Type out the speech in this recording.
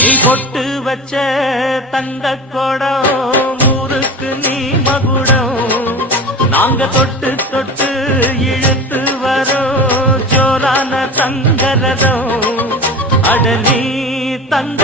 நீ பொட்டு வச்ச தங்க கொடம் ஊருக்கு நீ மகுடம் நாங்க தொட்டு தொட்டு இழுத்து வரோம் ஜோரான தங்கரதம் அட நீ தங்க